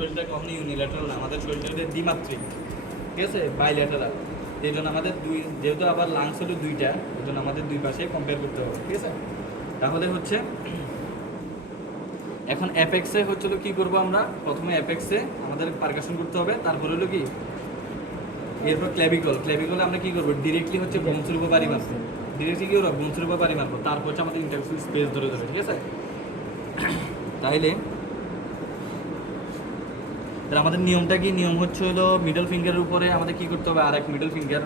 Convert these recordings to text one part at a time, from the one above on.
শরীরটা কখনো ইউনিল্যাটারাল না, আমাদের শরীরটা হচ্ছে দ্বিমাত্রিক, ঠিক আছে, বাইল্যাটারাল। এই জন্য আমাদের যেহেতু আবার লাংস হলো দুইটা, এই জন্য আমাদের দুই পাশে কম্পেয়ার করতে হবে, ঠিক আছে। তাহলে হচ্ছে এখন অ্যাপেক্সে হচ্ছিল কি করব আমরা, প্রথমে অ্যাপেক্সে আমাদের পারকাশন করতে হবে, তারপর হলো কি এরপর ক্ল্যাভিকলে আমরা কি করবো, ডিরেক্টলি হচ্ছে বোনসের উপর বাড়ি মারবো, ডিরেক্টলি কি করবো বোনসের উপর বাড়ি মারবো, তারপর হচ্ছে আমাদের ইন্টারফিউ স্পেস ধরে ধরে, ঠিক আছে। তাইলে আমাদের নিয়মটা কি, নিয়ম হচ্ছে হলো মিডল ফিঙ্গারের উপরে আমাদের কি করতে হবে, আর এক মিডল ফিঙ্গার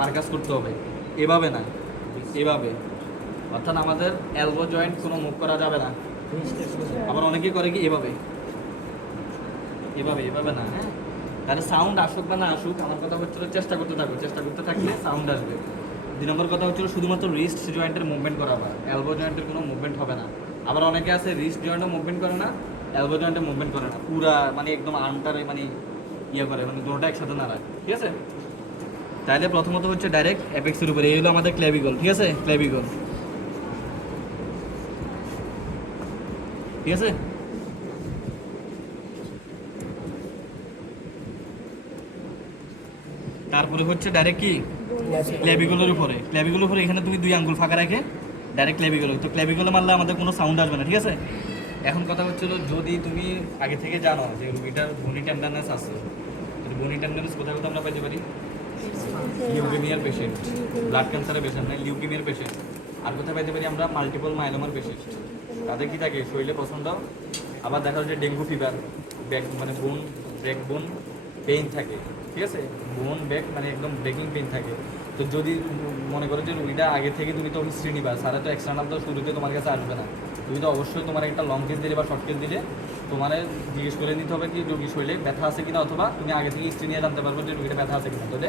পারকাস করতে হবে, এভাবে না, এভাবে, অর্থাৎ আমাদের এলবো জয়েন্ট কোনো মুভ করা যাবে না। আবার অনেকে করে কি এভাবে এভাবে এভাবে না, হ্যাঁ। তাহলে সাউন্ড আসুক বা না আসুক, আমার কথা হচ্ছিল চেষ্টা করতে থাকো, চেষ্টা করতে থাকলে সাউন্ড আসবে। 2 নম্বর কথা হচ্ছিল শুধুমাত্র রিস্ট জয়েন্টের মুভমেন্ট করাবা, এলবো জয়েন্টের কোনো মুভমেন্ট হবে না। আবার অনেকে আছে রিস্ট জয়েন্টও মুভমেন্ট করে না, এলবো জয়েন্টে মুভমেন্ট করে না, পুরা মানে একদম আর্মটারে মানে ইয়ে করে, মানে দুটোটা একসাথে নাড়ায়, ঠিক আছে। তাহলে প্রথমত হচ্ছে ডাইরেক্ট অ্যাপেক্সের উপরে, এই হলো আমাদের ক্ল্যাভিকল, ঠিক আছে, ক্ল্যাভিকল, ঠিক আছে। তারপরে হচ্ছে ডাইরেক্ট কি ক্ল্যাভিকলের উপরে, ক্ল্যাভিকলের উপরে এখানে তুমি 2 আঙ্গুল ফাঁকা রেখে ডাইরেক্ট ক্ল্যাভিকল, তো ক্ল্যাভিকলে মারলে আমাদের কোনো সাউন্ড আসবে না, ঠিক আছে। এখন কথা হচ্ছিল যদি তুমি আগে থেকে জানো যে রুগীটার বনি টেন্ডারনেস আছে, বনি টেন্ডারনেস কোথায় কোথায় আমরা পাইতে পারি, লিউকেমিয়ার পেশেন্ট, ব্লাড ক্যান্সারের পেশেন্ট নাই, লিউকেমিয়ার পেশেন্ট। আর কোথায় পাইতে পারি আমরা, মাল্টিপল মাইলোমার পেশেন্ট। তাদের কি থাকে শরীরে পছন্দ, আবার দেখা যাচ্ছে ডেঙ্গু ফিভার, ব্যাক মানে বোন পেইন থাকে, ঠিক আছে, বোন ব্যাক মানে একদম ব্রেকিং পেইন থাকে। তো যদি মনে করো যে রুগীটা আগে থেকে তুমি তো হিস্ট্রি নিবা, সারা তো এক্সটার্নাল তো শুরুতে তোমার কাছে আসবে না, তুমি তো অবশ্যই তোমার একটা লং কেস দিলে বা শর্ট কেস দিলে তোমার জিজ্ঞেস করে নিতে হবে কি রুগীর শরীরে ব্যথা আছে কিনা, অথবা তুমি আগে থেকে হিস্ট্রি নিয়ে জানতে পারবো যে রুগীটা ব্যথা আছে কিনা। তাহলে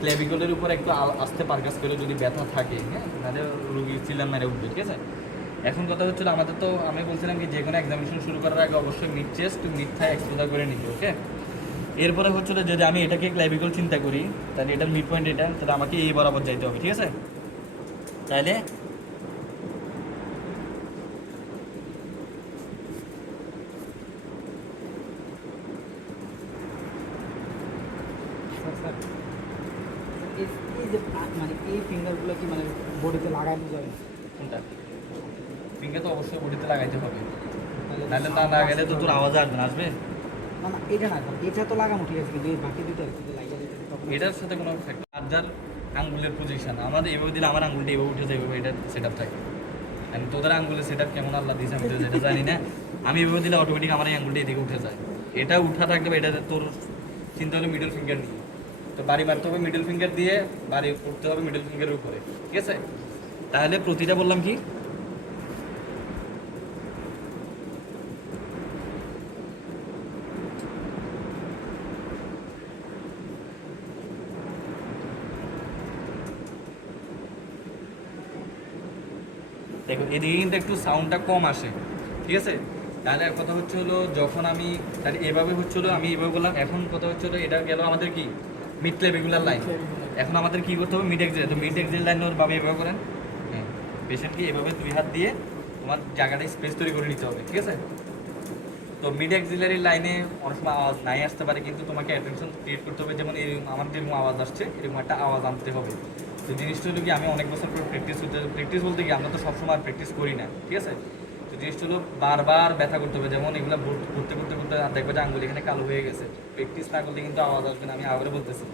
ক্ল্যাভিকলের উপর একটু আস্তে পারকাস করে যদি ব্যথা থাকে, হ্যাঁ, তাহলে রুগী চিল্লান মেরে উঠবে, ঠিক আছে। এখন কথা হচ্ছিল আমাদের তো আমি বলছিলাম কি যে কোনো এক্সামিনেশন শুরু করার আগে অবশ্যই মিড চেস্ট মিড থাই এক্সপোজার করে নিতে, ওকে। এরপরে হচ্ছিল যদি আমি এটাকে ক্ল্যাভিকল চিন্তা করি, তাহলে এটার মিড পয়েন্ট এটা, তাহলে আমাকে এই বরাবর যাইতে হবে, ঠিক আছে। তাহলে এই যে মানে এই ফিঙ্গারগুলো কি মানে বডিতে লাগানো যাবে? কোনটা ফিঙ্গার তো অবশ্যই বডিতে লাগাইতে হবে, নাহলে না লাগাইলে তো তোর আওয়াজ আসবে না, আসবে না না, এটা না, এটা তো লাগানো ঠিক আছে, কিন্তু এই বাকি দুটো যদি লাগিয়ে দিতে তখন এটার সাথে কোনো ফ্যাক্টর। আর যার আঙ্গুলের পজিশন আমাদের এভাবে দিলে আমার আঙ্গুলটা এভাবে উঠে যায়, এভাবে এটা সেট আপ থাকে। আমি তোদের আঙ্গুলের সেট আপ কেমন আল্লাহ দিয়েছে আমি তো সেটা জানি না, আমি এভাবে দিলে অটোমেটিক আমার এই আঙ্গুলটা এদিকে উঠে যায়। এটা উঠা থাকবে, এটা তোর চিন্তা হলো মিডল ফিঙ্গার নিয়ে, তো বাড়ি মারতে হবে মিডল ফিঙ্গার দিয়ে, বাড়ি উঠতে হবে মিডল ফিঙ্গারের উপরে, ঠিক আছে। তাহলে প্রতিটা বললাম কি দেখো এদিকে কিন্তু একটু সাউন্ডটা কম আসে, ঠিক আছে। তাহলে কথা হচ্ছে হলো যখন আমি তাহলে এভাবে হচ্ছিলো, আমি এভাবে বললাম, এখন কথা হচ্ছে হলো এটা গেল আমাদের কি মিড ক্ল্যাভিকুলার লাইন। এখন আমাদের কি করতে হবে মিড এক্সিল, তো মিড এক্সিল লাইন ওর ভাবে এভাবে করেন, হ্যাঁ, পেশেন্টকে এভাবে 2 হাত দিয়ে তোমার জায়গাটা স্পেস তৈরি করে নিতে হবে, ঠিক আছে। তো মিড এক্সিলারি লাইনে অনেক সময় আওয়াজ নাই আসতে পারে, কিন্তু তোমাকে অ্যাটেনশন ক্রিয়েট করতে হবে, যেমন এই আমার যেরকম আওয়াজ আসছে এরকম একটা আওয়াজ আনতে হবে। তো জিনিসটা হলো কি আমি অনেক বছর পর প্র্যাকটিস বলতে কি আমরা তো সবসময় প্র্যাকটিস করি না, ঠিক আছে। তো জিনিসটা হলো বারবার ব্যথা করতে হবে, যেমন এগুলো করতে করতে করতে দেখবে যে আঙ্গুল এখানে কালো হয়ে গেছে, প্র্যাকটিস না করলে কিন্তু আওয়াজ আসবে না। আমি আবারও বলতেছি,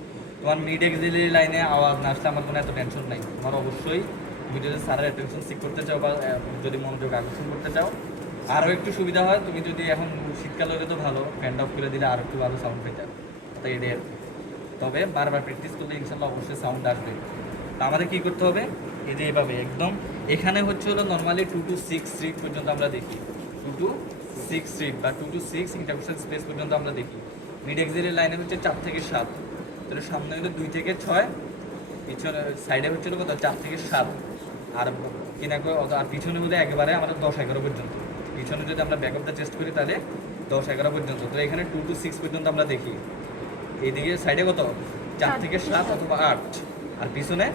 তোমার মিড এক্সিলারি লাইনে আওয়াজ না আসলে আমার কোনো এত টেনশন নাই। তোমার অবশ্যই তুমি যদি স্যারের অ্যাটেনশন সিক করতে চাও বা যদি মনোযোগ আকর্ষণ করতে চাও, আরও একটু সুবিধা হয়, তুমি যদি এখন শীতকাল হলে তো ভালো, ফ্যান অফ করে দিলে আর একটু ভালো সাউন্ড পেতে, তাই এটাই আর কি। তবে বারবার প্র্যাকটিস করলে ইনশাল্লাহ অবশ্যই সাউন্ড আসবে। তো আমাদের কী করতে হবে, এই যে এভাবে একদম এখানে হচ্ছে হলো নর্মালি 2 to 6 স্ট্রিট পর্যন্ত আমরা দেখি, 2 to 6 স্ট্রিট বা 2 to 6 ইন্টারকুশন স্পেস পর্যন্ত আমরা দেখি। মিড এক্সিলের লাইনে হচ্ছে 4 থেকে 7, তাহলে সামনে হলো 2 থেকে 6, পিছনে সাইডে হচ্ছে কত 4 থেকে 7, আর কিনা আর পিছনে মধ্যে একেবারে আমাদের 10-11 পর্যন্ত। পিছনে যদি আমরা ব্যাকআপটা চেস্ট করি তাহলে 10-11 পর্যন্ত। তো এখানে 2 to 6 পর্যন্ত আমরা দেখি। এইদিকে সাইডে কত 4 থেকে 7 অথবা 8, আর পিছনে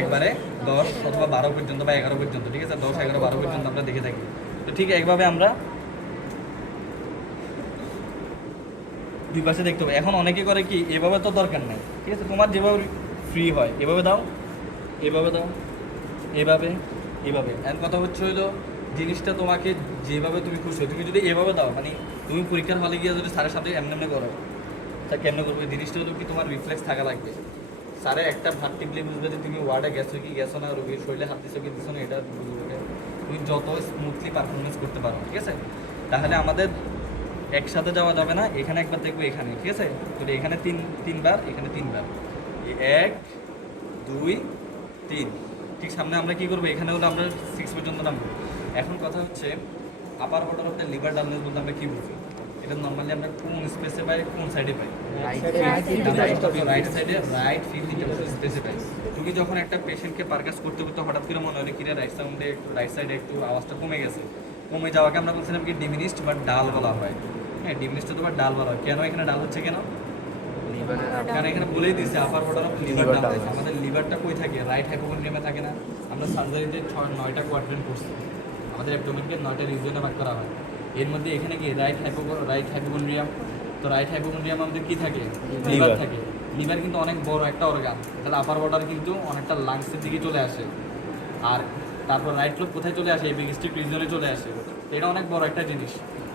একবারে 10 অথবা 12 পর্যন্ত বা 11 পর্যন্ত, ঠিক আছে। 10-11-12 পর্যন্ত আমরা দেখে থাকি। তো ঠিক একভাবে আমরা দুই পাশে দেখতে হবে। এখন অনেকে করে কি এভাবে তো দরকার নেই, ঠিক আছে, তোমার যেভাবে ফ্রি হয় এভাবে দাও, এভাবে দাও, এভাবে, এভাবে। এর কথা হচ্ছে হলো জিনিসটা তোমাকে যেভাবে তুমি খুশি হয়, তুমি যদি এভাবে দাও মানে তুমি পরীক্ষার হলে গিয়ে যদি স্যারের সাথে এমনি এমনি করো, তা কেমনে করবে? জিনিসটা হলো কি তোমার রিফ্লেক্স থাকা লাগবে। স্যারে একটা ভাত টিপলে বুঝবে যে তুমি ওয়ার্ডে গেছো কি গেছো না, রোগীর শরীরে হাত দিছো কি দিছো না, এটা বুঝবে। তুমি যত স্মুথলি পারফরমেন্স করতে পারো, ঠিক আছে। তাহলে আমাদের একসাথে যাওয়া যাবে না, এখানে একবার দেখবো এখানে, ঠিক আছে। তো এখানে তিনবার, এখানে তিনবার, 1 2 3। ঠিক সামনে আমরা কি করবো, এখানে হলো আমরা 6 পর্যন্ত নামবো। এখন কথা হচ্ছে আপার border of the liver dullness বলতে আমরা কি বুঝি? এটা নর্মালি আমরা কোন স্পেসে পাই, কোন সাইডে পাই? রাইট সাইডে, রাইট ফিফথ ইন্টারকোস্টাল স্পেসে পাই। তুমি যখন একটা পেশেন্টকে পারকাস করতে করতে হঠাৎ করে মনে হলো কিরে রাইট সাউন্ডে একটু, রাইট সাইডে একটু আওয়াজটা কমে গেছে, কমে যাওয়াকে আমরা বলছিলাম কি ডিমিনিশড বা ডাল বলা হয়। হ্যাঁ, ডিমিনিশড অথবা ডাল বলা হয়। কেন এখানে ডাল হচ্ছে কেন? কারণ এখানে বলেই দিয়েছে আপার বর্ডার অফ লিভার ডালনেস। আমাদের লিভারটা কই থাকে? রাইট হাইপোকন্ড্রিয়ামে থাকে না? আমরা সার্জারিতে 9টা কোয়াড্রেন্ট করছি, আমাদের অ্যাবডোমেনকে 9টা রিজিয়নে ভাগ করা হয়। এর মধ্যে এখানে কি রাইট হাইপোকন্ড্রিয়াম। তো রাইট হাইপোকন্ড্রিয়াম আমাদের কি থাকে? লিভার থাকে। লিভার কিন্তু অনেক বড় একটা অর্গান, তাহলে আপার বর্ডার কিন্তু অনেকটা লাংসের দিকে চলে আসে। আর তারপর রাইট লোব কোথায় চলে আসে? এপিগ্যাস্ট্রিক রিজিয়নে চলে আসে। এটা অনেক বড় একটা জিনিস।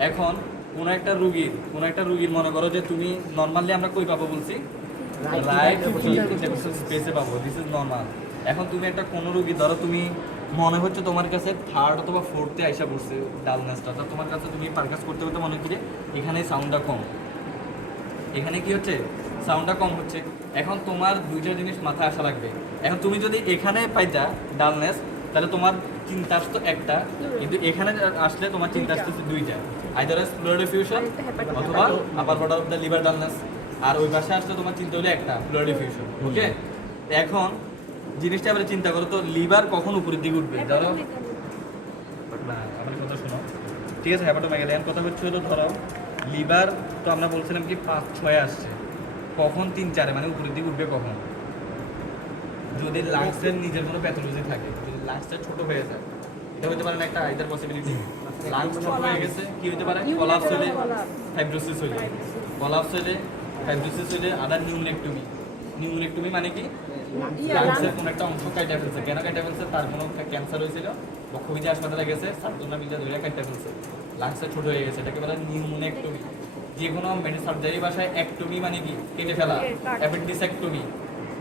এখন কোনো একটা রুগীর মনে করো যে তুমি নর্মালি আমরা কই পাবো বলছি, রাইট স্পেসে পাবো, দিস ইজ নর্মাল। এখন তুমি একটা কোনো রুগী ধরো তুমি মনে হচ্ছে তোমার কাছে 3rd অথবা 4th-এ আইসা পড়ছে ডালনেসটা, তো তোমার কাছে তুমি পারকাস করতে করতে মনে হচ্ছে এখানে সাউন্ডটা কম, এখানে কি হচ্ছে সাউন্ডটা কম হচ্ছে। এখন তোমার দুইটা জিনিস মাথায় আসা লাগবে। এখন তুমি যদি এখানে পাইতা ডালনেস, তাহলে তোমার চিন্তা আসতো একটা, কিন্তু এখানে আসলে তোমার চিন্তা আসতেছে দুইটা, আইদার ফ্লুইড ডিফিউশন অথবা upper border of the liver dullness. আর ওই পাশে আসলে তোমার চিন্তা হলো একটা ফ্লুইড ডিফিউশন। ওকে, এখন জিনিসটা এবারে চিন্তা করো তো, লিভার কখন উপরের দিকে উঠবে? ধরো না, আমার কথা শোনো, ঠিক আছে, হ্যাপাটোমেগালি। এখন কথা হচ্ছে হলো ধরো লিভার তো আমরা বলছিলাম কি 5-6 আসছে, কখন 3-4 মানে উপরের দিকে উঠবে কখন? যদি লাংসের নিজের কোনো প্যাথোলজি থাকে, যদি লাংসটা ছোট হয়ে যায়, এটা হতে পারে না একটা আইদার পসিবিলিটি। লাংস ছোট হয়ে গেছে, কি হতে পারে? কোলাপস হলে, ফাইব্রোসিস হলে, কোলাপস হলে, ফাইব্রোসিস হলে, আদার নিউমোনেক্টমি মানে কি লাংসের কোনো একটা অংশ কাটা ফেলছে। কেন কাটা ফেলছে? তার কোনো ক্যান্সার হয়েছিল, বক্ষবিধি হাসপাতালে গেছে, সার্জনরা মিলে ধরে কাটা ফেলছে, লাংসটা ছোট হয়ে গেছে, এটাকে বলে নিউমোনেক্টমি। যে কোনো সার্জারি ভাষায় একটমি মানে কি কেটে ফেলা, অ্যাপেন্ডিসেক্টমি,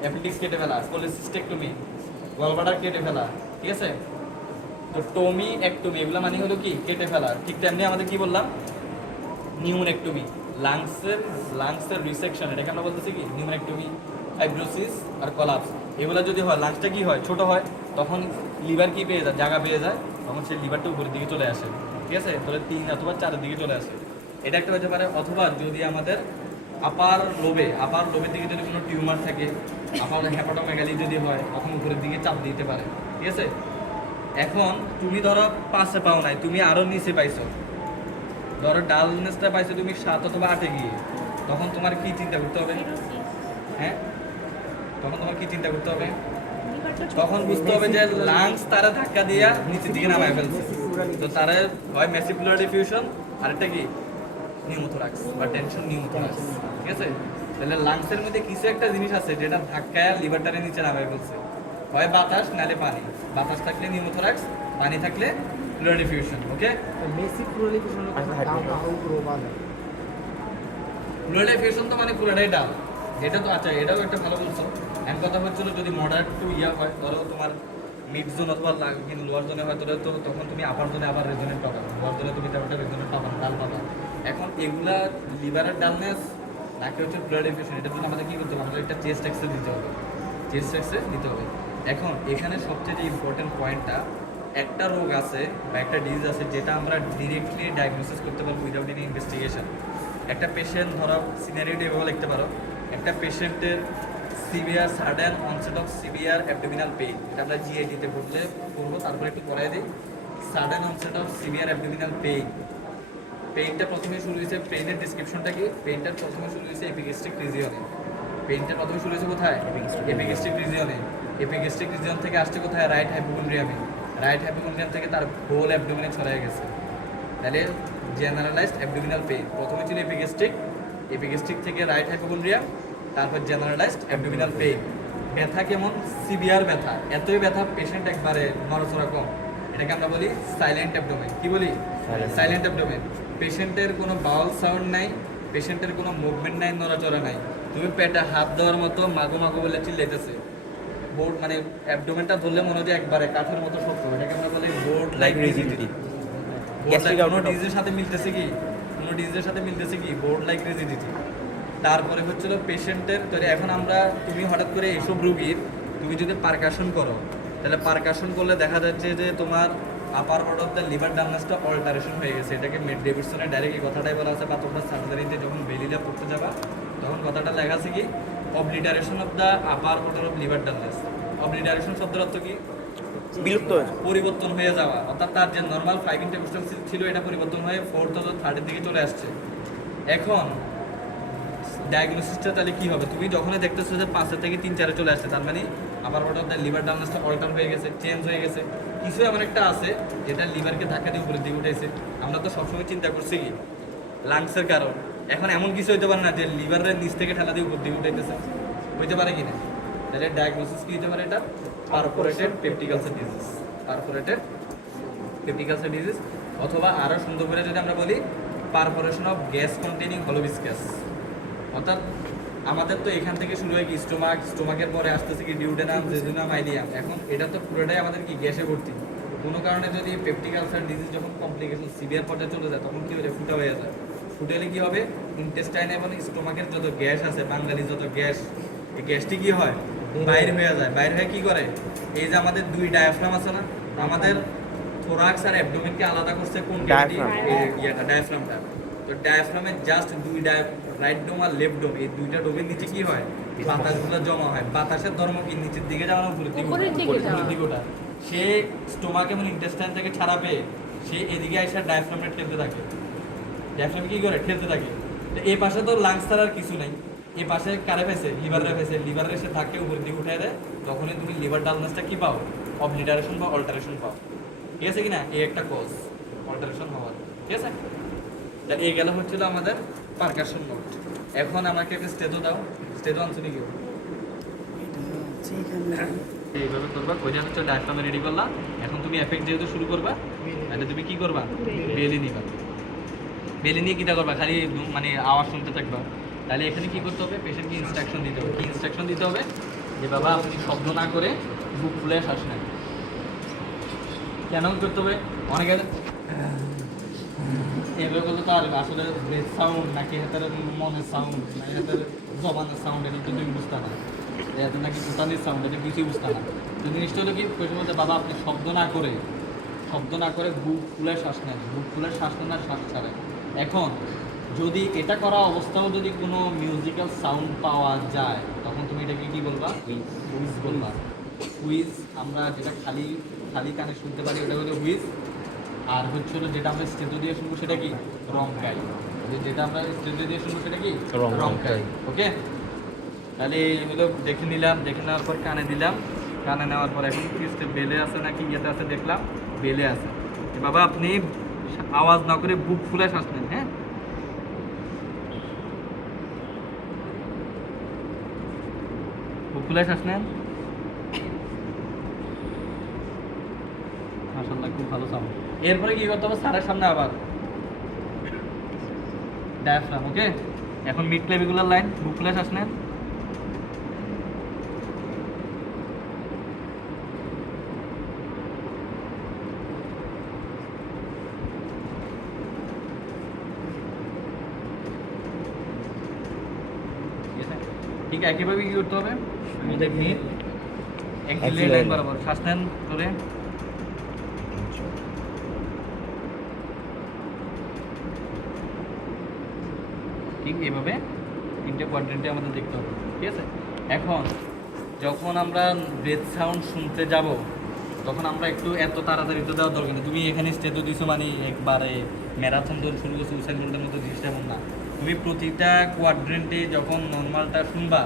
অ্যাপেন্ডিক্স কেটে ফেলা, কোলেসিস্টেক্টমি, গলব্লাডার কেটে ফেলা, ঠিক আছে। তো টমি, একটমি এগুলো মানে হলো কি কেটে ফেলা। ঠিক তেমনি আমাদের কি বললাম, নিউমোনেক্টমি, লাংসের রিসেকশন, এটাকে আমরা বলতেছি কি নিউমোনেক্টমি। ফাইব্রোসিস আর কলাপস এগুলো যদি হয়, লাংসটা কি হয়? ছোট হয়, তখন লিভার কি পেয়ে যায়? জায়গা পেয়ে যায়, তখন সেই লিভারটা উপরের দিকে চলে আসে, ঠিক আছে। তাহলে 3 অথবা 4-এর দিকে চলে আসে, এটা একটা হতে পারে। অথবা যদি আমাদের আপার লোবের দিকে যদি কোনো টিউমার থাকে, আপার হ্যাপাটোমেগালি যদি হয়, তখন উপরের দিকে চাপ দিতে পারে, ঠিক আছে। এখন তুমি ধরো 5-এ পাও নাই, তুমি আরো নিচে পাইছো, ধরো ডালনেসটা পাইছো তুমি 7 অথবা 8-এ গিয়ে, তখন তোমার কি চিন্তা করতে হবে? হ্যাঁ, তখন তোমার কি চিন্তা করতে হবে? তখন বুঝতে হবে যে লাংস তারা ধাক্কা দিয়া নিচের দিকে নামায় ফেলছে, তো তারা হয় ম্যাসিভ ফ্লুইড ডিফিউশন, আরেকটা কি নিউমোথোরাক্স বা টেনশন নিউমোথোরাক্স, ঠিক আছে। তাহলে লাংসের মধ্যে কিছু একটা জিনিস আছে যেটা ধাক্কায় লিভারটারে নিচে নামায় ফেলছে, হয় বাতাস নালে পানি। বাতাস থাকলে নিউমোথোরাক্স, পানি থাকলে ফ্লুইড ডিফিউশন। ওকে, বেসিক ফ্লুইডিফিউশন ফ্লুইড ডিফিউশন তো মানে পুরোটাই ডাল, এটা তো আচ্ছা, এটাও একটা ভালো বলছো। এখন কথা হচ্ছিল যদি মডারেট টু হয়, ধরো তোমার মিড জোন অথবা কিন্তু লোয়ার জোনে হয়, তাহলে তো তখন তুমি আপার জোনে আবার রেজোনেট পাবা, লোয়ার জোনে তুমি তেমনটা রেজোনেট পাবা, ডাল পাবা। এখন এগুলা লিভারের ডালনেস নাকি হচ্ছে ফ্লুইড ডিফিউশন, এটার জন্য আমাদের কী করতে হবে? আমাদের একটা চেস্ট এক্সরে দিতে হবে, এখন এখানে সবচেয়ে যে ইম্পর্টেন্ট পয়েন্টটা, একটা রোগ আছে বা একটা ডিজিজ আছে যেটা আমরা ডিরেক্টলি ডায়াগনোসিস করতে পারবো উইদাউট এনি ইনভেস্টিগেশন। একটা পেশেন্ট ধরো সিনারিওটা এভাবে লিখতে পারো, একটা পেশেন্টের severe sudden onset of severe abdominal pain, এটা আমরা জিআইডিতে করবো, তারপরে একটু পড়াই দিই। Sudden onset of severe abdominal পেইনটা প্রথমে শুরু হয়েছে, পেইনের ডিসক্রিপশনটা কি? পেইনটা প্রথমে শুরু হয়েছে এপিগ্যাস্ট্রিক রিজিয়নে। পেইনটা প্রথমে শুরু হয়েছে কোথায়? এপিগ্যাস্ট্রিক রিজিয়নে। এপিগ্যাস্ট্রিক রিজিয়ন থেকে আসছে কোথায়? রাইট হাইপোকন্ড্রিয়ামে। রাইট হাইপোকন্ড্রিয়াম থেকে তার হোল অ্যাবডোমিনে ছড়িয়ে গেছে। তাহলে জেনারেলাইজড অ্যাবডোমিনাল পেইন প্রথমে ছিল এপিগ্যাস্ট্রিক, এপিগ্যাস্ট্রিক থেকে রাইট হাইপোকন্ড্রিয়া, তারপর জেনারেলাইজড অ্যাবডোমিনাল পেইন। ব্যথা কেমন? সিভিয়ার ব্যথা, এতই ব্যথা পেশেন্ট একবারে নড়াচড়া কম, এটাকে আমরা বলি সাইলেন্ট অ্যাবডোমেন। কি বলি? Silent abdomen. পেশেন্টের কোনো বাউল সাউন্ড নাই, পেশেন্টের কোনো মুভমেন্ট নাই, নড়াচড়া নাই, তুমি পেটে হাত দেওয়ার মতো মাগো মাগো বলে চিল্লাইতেছে। বোর্ড মানে অ্যাবডোমেনটা ধরলে মনে হয় একবারে কাঠের মতো শক্ত, এটাকে আমরা বলি বোর্ড লাইক রিজিডিটি। কোনো ডিজিজের সাথে মিলতেছে কি? কোনো ডিজিজের সাথে মিলতেছে কি? Board like rigidity. তারপরে হচ্ছিল পেশেন্টের, তো এখন আমরা, তুমি হঠাৎ করে এইসব রুগীর তুমি যদি পারকাশন করো, তাহলে পারকাশন করলে দেখা যাচ্ছে যে তোমার upper part of the liver ডামনেসটা অল্টারেশন হয়ে গেছে। এটাকে মেড ডেভিডসনের ডাইরেক্ট এই কথাটাই বলা আছে, বা তোমরা সার্জারিতে যখন বেলিলা পড়তে যাবা তখন কথাটা লেখা আছে কি, obliteration of the upper part of liver dullness. Obliteration শব্দের অর্থ কি? বিলুপ্ত হয়েছে, পরিবর্তন হয়ে যাওয়া, অর্থাৎ তার যে নর্মাল 5 ইন্টারকোস্টাল ছিল এটা পরিবর্তন হয়ে 4th অথবা 3rd দিকে চলে আসছে। এখন ডায়াগনোসিসটা তাহলে কি হবে? তুমি যখনই দেখতেছো যে 5 থেকে 3-4 চলে আসছে, তার মানে upper part of the liver ডামনেসটা অল্টার হয়ে গেছে, চেঞ্জ হয়ে গেছে। কিছু এমন একটা আছে যেটা লিভারকে ধাক্কা দিয়ে উপরের দিকে উঠেছে। আমরা তো সবসময় চিন্তা করছি কি লাংসের কারণ, এখন এমন কিছু হইতে পারে না যে লিভারের নিচ থেকে ঠেলা দিয়ে উপর দিকে উঠাইতেছে, হইতে পারে কি না? তাহলে ডায়াগনোসিস কি হতে পারে? এটা perforated peptic ulcer disease, perforated peptic ulcer disease. অথবা আরও সুন্দর করে যদি আমরা বলি পারফোরেশন অফ গ্যাস কন্টেনিং হলো ভিসকাস। অর্থাৎ আমাদের তো এখান থেকে শুরু হয় কি স্টোমাক, স্টোমাকের পরে আসতেছে কি ডিউডেনাম, জেজুনাম, আইলিয়াম। এখন এটা তো পুরোটাই আমাদের কি গ্যাসে ভর্তি। কোনো কারণে যদি পেপটিক আলসার ডিজিজ যখন কমপ্লিকেশন সিভিয়ার পর্যায়ে চলে যায় তখন কি হয়ে যায়? ফুটা হয়ে যায়। ফুটে হলে কি হবে? ইন্টেস্টাইন এবং স্টোমাকের যত গ্যাস আছে, বাঙালি যত গ্যাস, এই গ্যাসটি কি হয়? বাইরে হয়ে যায়। বাইরে হয়ে কি করে? এই যে আমাদের 2 ডায়াফ্রাম আছে না, আমাদের থোরাক্স আর অ্যাবডোমেনকে আলাদা করছে কোন ডায়াফ্রামটা। তো ডায়াফ্রামের জাস্ট 2 রাইট ডোম আর লেফট ডোম, এই 2টা ডোমের নিচে কি হয়? বাতাসগুলো জমা হয়। বাতাসের ধর্ম কি নিচের দিকে যাওয়া না উপরের দিকে ওঠা? সে স্টোমাক এবং ইন্টেস্টাইন থেকে ছাড়া পেয়ে সে এদিকে এসে ডায়াফ্রামে ঠেলতে থাকে। ডায়াফ্রাম কি করে? ঠেলতে থাকে। তো এই পাশে তো লাংস ছাড়া আর কিছু নাই, এই পাশে কারে ফেসে? লিভারে ফেসে। লিভারে এসে থাকে উপরের দিকে উঠে দেয়, তখনই তুমি লিভার ডালনেসটা কি পাও? অবলিটারেশন বা অল্টারেশন পাও। ঠিক আছে কি না? এই একটা কজ অল্টারেশন হওয়ার। ঠিক আছে, তাহলে এই গেল হচ্ছিল আমাদের পারকাশন নোট। এখন আমাকে একটা স্টেজও দাও, স্টেজও আনছো নাকি? এইভাবে করবা, কোজা হচ্ছে ডায়াফ্রামে রেডি করলা। এখন তুমি এফেক্ট যেহেতু শুরু করবা, তাহলে তুমি কি করবা? বেলি নিবা। বেলি নিয়ে কিটা করবা? খালি মানে আওয়াজ শুনতে থাকবা। তাহলে এখানে কি করতে হবে? পেশেন্টকে ইনস্ট্রাকশন দিতে হবে। কি ইনস্ট্রাকশন দিতে হবে? যে বাবা আপনি শব্দ না করে বুক ফুলে শ্বাস নেন। কেন করতে হবে? অনেকে এভাবে করলে তো আর আসলে ব্রেথ সাউন্ড নাকি হাতের মনের সাউন্ড নাকি হাতের জবানের সাউন্ড, এটা কিন্তু তুমি বুঝতে না, এতে নাকি টোটালি সাউন্ড, এটা কিছুই বুঝতে না। তো জিনিসটা হলো কি, বলতে বাবা আপনি শব্দ না করে বুক ফুলে শ্বাস নেন, বুক ফুলে শ্বাস নেন আর শ্বাস ছাড়েন। এখন যদি এটা করা অবস্থাও যদি কোনো মিউজিক্যাল সাউন্ড পাওয়া যায়, তখন তুমি এটাকে কি বলবা? হুইজ বলবা। হুইজ আমরা যেটা খালি কানে শুনতে পারি ওটা হলো হুইজ। আর হচ্ছে হলো যেটা আমরা স্টেজো দিয়ে শুনবো সেটা কি? রংকাই। যেটা আমরা স্টেজো দিয়ে শুনবো সেটা কি? রংকাই। ওকে, তাহলে এগুলো দেখে নিলাম, দেখে নেওয়ার পর কানে দিলাম, কানে নেওয়ার পর এখন কি বেলে আছে নাকি ইয়েতে আছে দেখলাম, বেলে আছে। বাবা আপনি আওয়াজ না করে বুক ফুলে শ্বাস নেন। হ্যাঁ, বুক ফুলে শ্বাস নেন। মাশাআল্লাহ, খুব ভালো সাউন্ড। এরপরে কি করতে হবে? স্যারের সামনে আবার ডায়াফ্রাম। ওকে, এখন মিড ক্লেভিকুলার লাইন, বুক ফুলে শ্বাস নেন। ঠিক একইভাবে কি করতে হবে? আমাদের মিড এক্সিলারি লাইন বরাবর শ্বাস নেন করে, ঠিক এইভাবে 3টে কোয়াড্রেন্টে আমাদের দেখতে হবে। ঠিক আছে, এখন যখন আমরা ব্রেথ সাউন্ড শুনতে যাব তখন আমরা একটু এত তাড়াতাড়ি তো দেওয়ার দরকার নেই। তুমি এখানে স্টেজও দিছো মানে একবারে ম্যারাথন দৌড় শুরু করছো, উসাইন বোল্টের মতো জিনিসটা এমন না। তুমি প্রতিটা কোয়াড্রেন্টে যখন নর্মালটা শুনবা,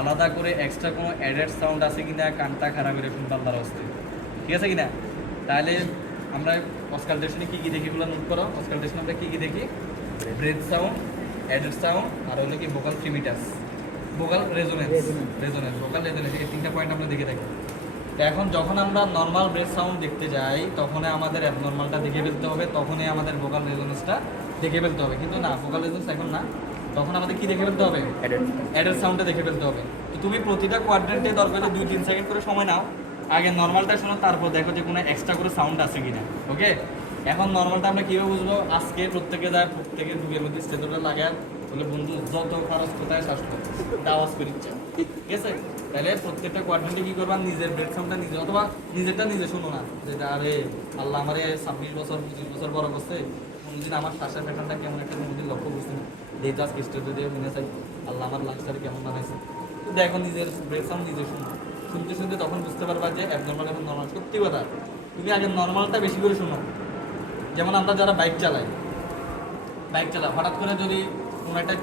আলাদা করে এক্সট্রা কোনো অ্যাডেড সাউন্ড আছে কিনা কানটা খারাপ করে শুনবা আল্লাহর হস্তে। ঠিক আছে কিনা? তাহলে আমরা অসকালটেশনে কী কী দেখি এগুলো নোট করো। অসকালটেশনে আমরা কী কী দেখি? ব্রেথ সাউন্ড, অ্যাডেড সাউন্ড আর হলো কি vocal fremitus, vocal resonance, vocal resonance, এই তিনটা পয়েন্ট আমরা দেখে থাকি। তো এখন যখন আমরা নর্মাল ব্রেথ সাউন্ড দেখতে যাই তখনই আমাদের অ্যাবনর্মালটা দেখে ফেলতে হবে, তখনই আমাদের ভোকাল রেজোনেন্সটা দেখে ফেলতে হবে। কিন্তু না, ভোকাল রেজোনেন্স এখন না, তখন আমাদের কি দেখে ফেলতে হবে? অ্যাডেড সাউন্ডটা দেখে ফেলতে হবে। তো তুমি প্রতিটা কোয়াড্রেন্টে দরকার 2-3 সেকেন্ড করে সময় নাও, আগে নর্মালটা শোনো, তারপর দেখো যে কোনো এক্সট্রা করে সাউন্ড আছে কিনা। ওকে, এখন নর্মালটা আমরা কীভাবে বুঝবো? আজকে প্রত্যেকে দুইয়ের মধ্যে স্টেজটা লাগায় বলে বন্ধু যত খরচ কোথায় শ্বাসলো আওয়াজ করে ইচ্ছা, ঠিক আছে? তাহলে প্রত্যেকটা কোয়াড্রেন্টে কী করবা, নিজের ব্রেথ সাউন্ডটা নিজে, অথবা নিজেরটা নিজে শোনো না, যে আরে আল্লাহ আমারে 26 বছর 25 বছর বড় করছে, কোনোদিন আমার শ্বাসের প্যাটার্নটা কেমন একটা কোনোদিন লক্ষ্য করছি না, যেহেতু আজকে স্টেজে দিয়ে মনে চাই আল্লাহ আমার লাঞ্চটারে কেমন বানাইছে। তো দেখো নিজের ব্রেথ সাউন্ড নিজে শোনো, শুনতে শুনতে তখন বুঝতে পারবা যে অ্যাবনর্মাল এবং নর্মাল। সত্যি কথা, তুমি আগে নর্মালটা বেশি করে শোনো। যেমন আমরা যারা বাইক চালাই হঠাৎ করে যদি কোনো একটা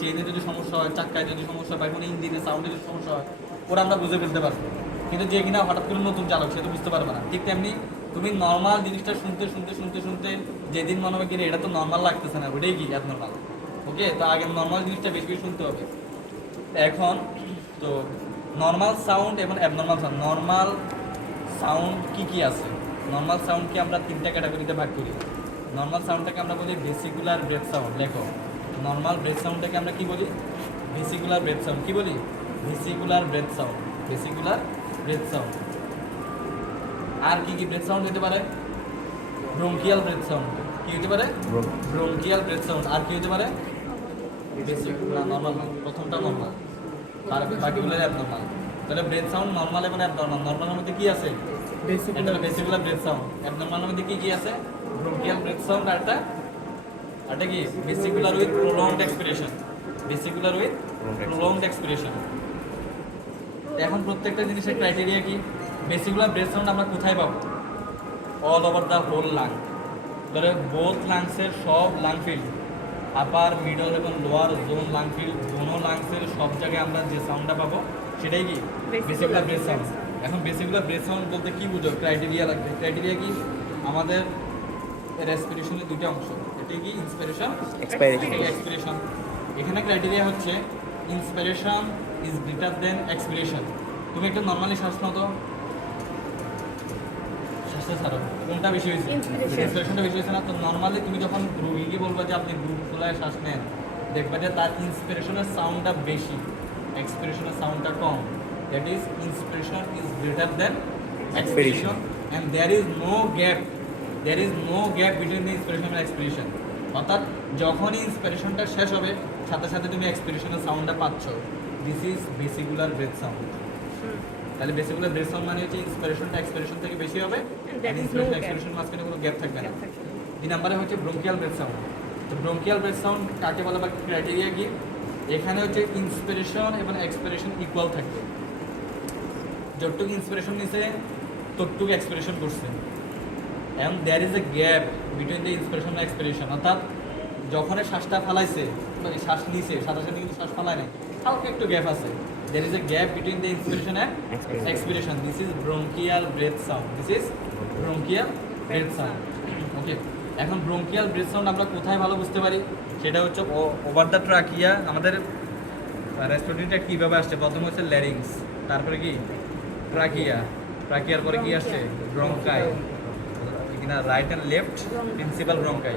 চেইনে যদি সমস্যা হয়, চাক্কায় যদি সমস্যা হয়, বা কোনো ইঞ্জিনের সাউন্ডে যদি সমস্যা হয়, ওরা আমরা বুঝে ফেলতে পারবো। কিন্তু যে কিনা হঠাৎ করে নতুন চালক, সে তো বুঝতে পারবে না। ঠিক তেমনি তুমি নর্মাল জিনিসটা শুনতে যেদিন মনে হবে কিনা এটা তো নর্মাল লাগতেছে না, ওটাই কি অ্যাবনর্মাল। ওকে, তো আগে নর্মাল জিনিসটা বেশি বেশি শুনতে হবে। এখন তো নর্মাল সাউন্ড এবং অ্যাবনর্মাল সাউন্ড, নর্মাল সাউন্ড কি আছে? নর্মাল সাউন্ডকে আমরা 3টা ক্যাটাগরিতে ভাগ করি। নর্মাল সাউন্ডটাকে আমরা বলি ভেসিকুলার ব্রেথ সাউন্ড। লেখো, নর্মাল ব্রেথ সাউন্ডটাকে আমরা কি বলি? Vesicular breath sound. কি বলি? Vesicular breath sound, vesicular breath sound. আর কি ব্রেথ সাউন্ড হতে পারে? Bronchial breath sound. কি হতে পারে? Bronchial breath sound. আর কি হতে পারে? বেসিকুলার, নর্মাল, প্রথমটা নর্মাল, আর বাকিগুলো অ্যাবনর্মাল। তাহলে ব্রেথ সাউন্ড নর্মাল এবং অ্যাবনর্মাল। নর্মালের মধ্যে কি আছে? এটা হলো ভেসিকুলার ব্রেথ সাউন্ড। অ্যাবনর্মালের মধ্যে কি আছে? Bronchial breath sound. আর এটা কি? Vesicular with prolonged expiration. Vesicular with prolonged expiration. এখন প্রত্যেকটা জিনিসের ক্রাইটেরিয়া কি? ভেসিকুলার ব্রেথ সাউন্ড আমরা কোথায় পাবো? All over the whole lung. ধরে বোথ লাংসের সব লাং ফিল্ড, আপার, মিডল এবং লোয়ার জোন লাং ফিল্ড, কোনো লাংসের সব জায়গায় আমরা যে সাউন্ডটা পাবো সেটাই কি? Vesicular breath sound. এখন ভেসিকুলার ব্রেথ সাউন্ড বলতে কি বুঝো? ক্রাইটেরিয়া লাগবে। ক্রাইটেরিয়া কি? আমাদের রেসপিরেশনের 2টা অংশ, এটা কি? Inspiration, expiration. এখানে ক্রাইটেরিয়া হচ্ছে inspiration is greater than expiration. তুমি একটা নর্মালি শ্বাস নাও তো, শ্বাসটা ছাড়ো, কোনটা বেশি হয়েছে? ইন্সপিরেশনটা বেশি হয়েছে না? তো নর্মালি তুমি যখন রোগীকে বলবা যে আপনি বুক খোলায় শ্বাস নেন, দেখবা যে তার ইন্সপিরেশনের সাউন্ডটা বেশি, এক্সপিরেশনের সাউন্ডটা কম। That is inspiration is greater than expiration, and there is no gap between the inspiration and expiration. অর্থাৎ যখনই ইন্সপিরেশনটা শেষ হবে সাথে সাথে তুমি এক্সপিরেশনের সাউন্ডটা পাচ্ছ। This is vesicular breath sound. তাহলে ভেসিকুলার ব্রেথ সাউন্ড মানে হচ্ছে ইন্সপিরেশনটা এক্সপিরেশন থেকে বেশি হবে, ইন্সপিরেশন এক্সপিরেশন মাঝখানে কোনো গ্যাপ থাকবে না। 2 নম্বরে হচ্ছে ব্রঙ্কিয়াল ব্রেথ সাউন্ড। তো ব্রঙ্কিয়াল ব্রেথ সাউন্ড কাকে বলা বা ক্রাইটেরিয়া কি? এখানে হচ্ছে ইন্সপিরেশন এবং এক্সপিরেশন ইকুয়াল থাকবে। যতটুকু ইন্সপিরেশন নিছে ততটুকু এক্সপিরেশন করছে, and there is a gap between the inspiration and expiration. অর্থাৎ যখন শ্বাসটা ফালাইছে, মানে শ্বাস নিছে, সাথে সাথে কিন্তু শ্বাস ফালায় নাই, হালকা একটু গ্যাপ আছে। There is a gap between the inspiration and expiration. This is bronchial breath sound. This is bronchial breath sound. Okay, এখন ব্রঙ্কিয়াল ব্রেথ সাউন্ড আমরা কোথায় ভালো বুঝতে পারি? সেটা হচ্ছে ওভার দ্য ট্রাকিয়া। আমাদের রেসপিরেটরিটা কীভাবে আসছে? প্রথম হচ্ছে ল্যারিংস, তারপরে কি ট্রাকিয়ার পরে কি আসছে? ব্রঙ্কাই, কিনা রাইট অ্যান্ড লেফট প্রিন্সিপাল ব্রঙ্কাই।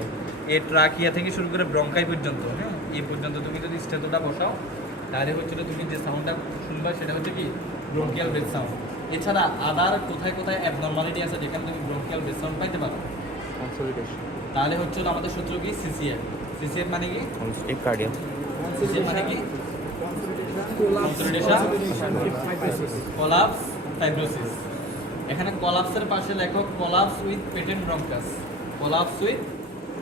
এই ট্রাকিয়া থেকে শুরু করে ব্রঙ্কাই পর্যন্ত, হ্যাঁ, এই পর্যন্ত তুমি যদি স্টেটোটা বসাও তাহলে হচ্ছে তুমি যে সাউন্ডটা শুনবা সেটা হচ্ছে কি? Bronchial breath sound. এছাড়া আদার কোথায় কোথায় অ্যাবনর্মালিটি আছে যেখানে তুমি ব্রঙ্কিয়াল ব্রেথ সাউন্ড পাইতে পারো? তাহলে হচ্ছে আমাদের সূত্র কি? সিসিএফ। সিসিএফ মানে কি? সিসিএফ মানে কি? Consolidation, collapse, fibrosis. এখানে কোলাপসের পাশে লেখো collapse with patent bronchus. Collapse with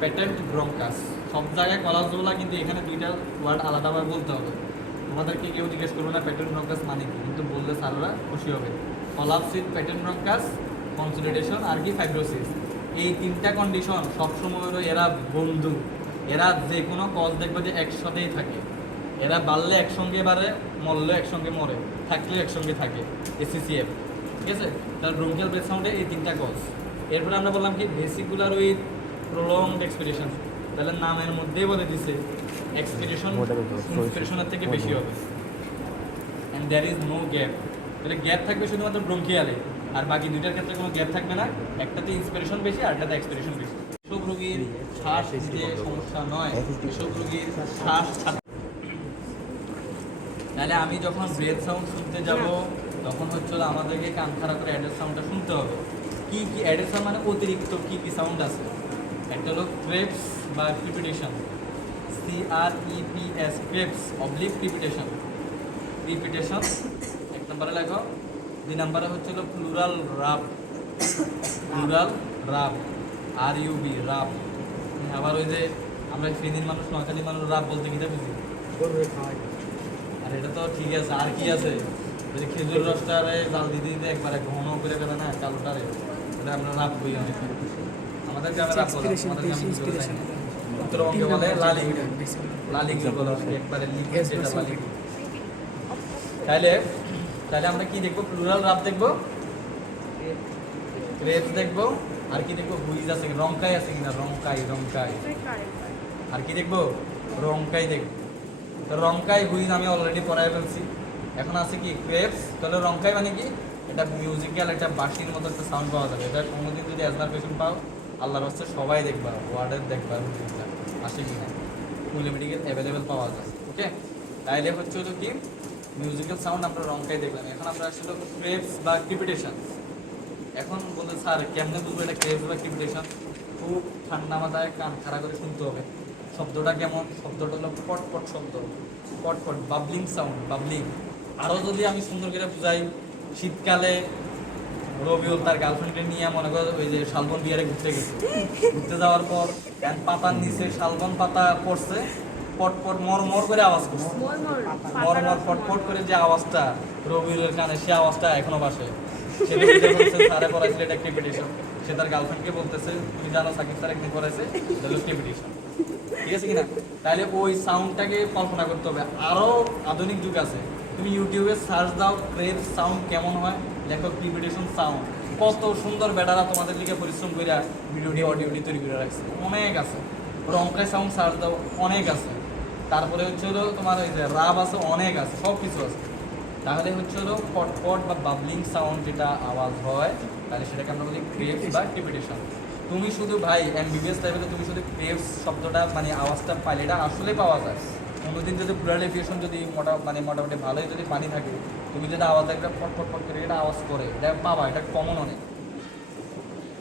patent bronchus. সব জায়গায় কোলাপসগুলো, কিন্তু এখানে 2টা ওয়ার্ড আলাদাভাবে বলতে হবে। তোমাদেরকে কেউ জিজ্ঞেস করবে না পেটেন্ট ব্রঙ্কাস মানে কি, কিন্তু বললে স্যাররা খুশি হবে। Collapse with patent bronchus, consolidation আর কি? ফাইব্রোসিস। এই 3টা কন্ডিশন সবসময় এরা বন্ধু। এরা যে কোনো কজ দেখবে যে একসাথেই থাকে। এরা বাড়লে একসঙ্গে বাড়ে, মরলে একসঙ্গে মরে, থাকলে একসঙ্গে থাকে। এসিসিএফ, ঠিক আছে? তার ব্রঙ্কিয়াল ব্রেথ সাউন্ডে এই 3টা কজ। এরপরে আমরা বললাম কি? Vesicular with prolonged expiration. তাহলে নামের মধ্যেই বলে দিছে এক্সপিরেশন ইন্সপিরেশনের থেকে বেশি হবে। And there is no gap. তাহলে গ্যাপ থাকবে শুধুমাত্র ব্রঙ্কিয়ালে, আর বাকি দুইটার ক্ষেত্রে কোনো গ্যাপ থাকবে না। একটাতে ইন্সপিরেশন বেশি আর একটাতে এক্সপিরেশন বেশি। এসব রোগীর শ্বাস নিতে সমস্যা নয়, এসব রোগীর শ্বাস তাহলে আমি যখন ব্রেথ সাউন্ড শুনতে যাব তখন হচ্ছে আমাদেরকে কান খাড়া করে অ্যাডেড সাউন্ডটা শুনতে হবে। কি কি অ্যাডেড সাউন্ড মানে অতিরিক্ত কি কি সাউন্ড আছে? একটা হলো ক্রেপস বা crepitation, CREPS, Krebs oblique crepitation. Crepitation এক নম্বরে লেখো। 2 নম্বরে হচ্ছে হলো প্লুরাল রাব, প্লুরাল রাব, RUB রাব। আবার ওই যে আমরা ফেনীর মানুষ, নোয়াখালীর মানুষ রাব বলতে কিটা বুঝি? আর এটা তো ঠিক আছে, আর কি আছে? ওই যে খেজুর রসটারে জাল দিতে দিতে একবারে ঘন করে ফেলে না কালোটারে, এটা আমরা রাব বই অনেক। আমাদের গ্রামে রাব বলে, আমাদের গ্রামে উত্তরবঙ্গে বলে লালি, লালি বলে একবারে লিখে যেটা লালি। তাহলে তাহলে আমরা কি দেখবো? প্লুরাল রাব দেখবো, ক্রেপস দেখবো, আর কি দেখবো? হুইজ আছে, রংকাই আছে কিনা, রংকাই, রংকাই। আর কি দেখবো? রংকাই দেখবো। তো রংকাই হুইজ আমি অলরেডি পড়াই ফেলছি। এখন আছে কি ক্রেপস। তাহলে রংকাই মানে কি? এটা মিউজিক্যাল একটা বাঁশির মতো একটা সাউন্ড পাওয়া যাবে। এটা কোনোদিন যদি অ্যাজমার পেশেন্ট পাও, আল্লাহর হস্তে সবাই দেখবা, ওয়ার্ডের দেখবা, আসে কি না, ফুল মেডিকেল অ্যাভেলেবেল পাওয়া যায়। ওকে, তাইলে হচ্ছে হলো কি মিউজিক্যাল সাউন্ড আমরা রংকাই দেখলাম। এখন আমরা আসলে ক্রেপস বা ক্রিপিটেশন। এখন বলতে স্যার কেমনে বুঝবো এটা ক্রেপস বা ক্রিপিটেশন? খুব ঠান্ডা মাথায় কান খাড়া করে শুনতে হবে। শব্দটা কেমন? শব্দটা হলো পটপট শব্দ, পটপট, বাবলিং সাউন্ড, বাবলিং। আরও যদি আমি সুন্দর করে বুঝাই, শীতকালে রবিউল তার গার্লফ্রেন্ডকে নিয়ে মনে করো ওই যে শালবন বিহারে ঘুরতে গেছে। ঘুরতে যাওয়ার পর পাতার নিচে শালবন পাতা পড়ছে, পটপট মরমর করে আওয়াজ করছে, মরমর পটপট করে যে আওয়াজটা রবিউলের কানে, সে আওয়াজটা এখনো বাসে। সে স্যারে পড়াইছিল এটা ক্রিপিটেশন। সে তার গার্লফ্রেন্ডকে বলতেছে, তুমি জানো সাকিব স্যার একদিন পড়াইছে, এটা হলো ক্রিপিটেশন। ঠিক আছে কিনা? তাহলে ওই সাউন্ডটাকে কল্পনা করতে হবে। আরও আধুনিক যুগ আছে, তুমি ইউটিউবে সার্চ দাও ক্রেপস সাউন্ড কেমন হয়, লেখো ক্রিপিটেশন সাউন্ড। কত সুন্দর বেটারা তোমাদের দিকে পরিশ্রম করে ভিডিওটি অডিওটি তৈরি করে রাখছে, অনেক আছে। রংকাই সাউন্ড সার্চ দাও, অনেক আছে। তারপরে হচ্ছে হলো তোমার ওই যে রাব আছে, অনেক আছে, সব কিছু আছে। তাহলে হচ্ছে হলো পটপট বা বাবলিং সাউন্ড যেটা আওয়াজ হয়, তাহলে সেটাকে আমরা বলি ক্রেপস বা ক্রিপিটেশন। তুমি শুধু ভাই MBBS লেভেলে তুমি শুধু ক্রেপস শব্দটা মানে আওয়াজটা পাইলে, এটা আসলে পাওয়া যায়। কোনোদিন যদি প্লুরাল এফিউশন যদি মোটামুটি ভালোই যদি পানি থাকে, তুমি যদি আওয়াজ একটা পটপট পট করে এটা আওয়াজ করে, এটা পাবা, এটা কমন অনেক।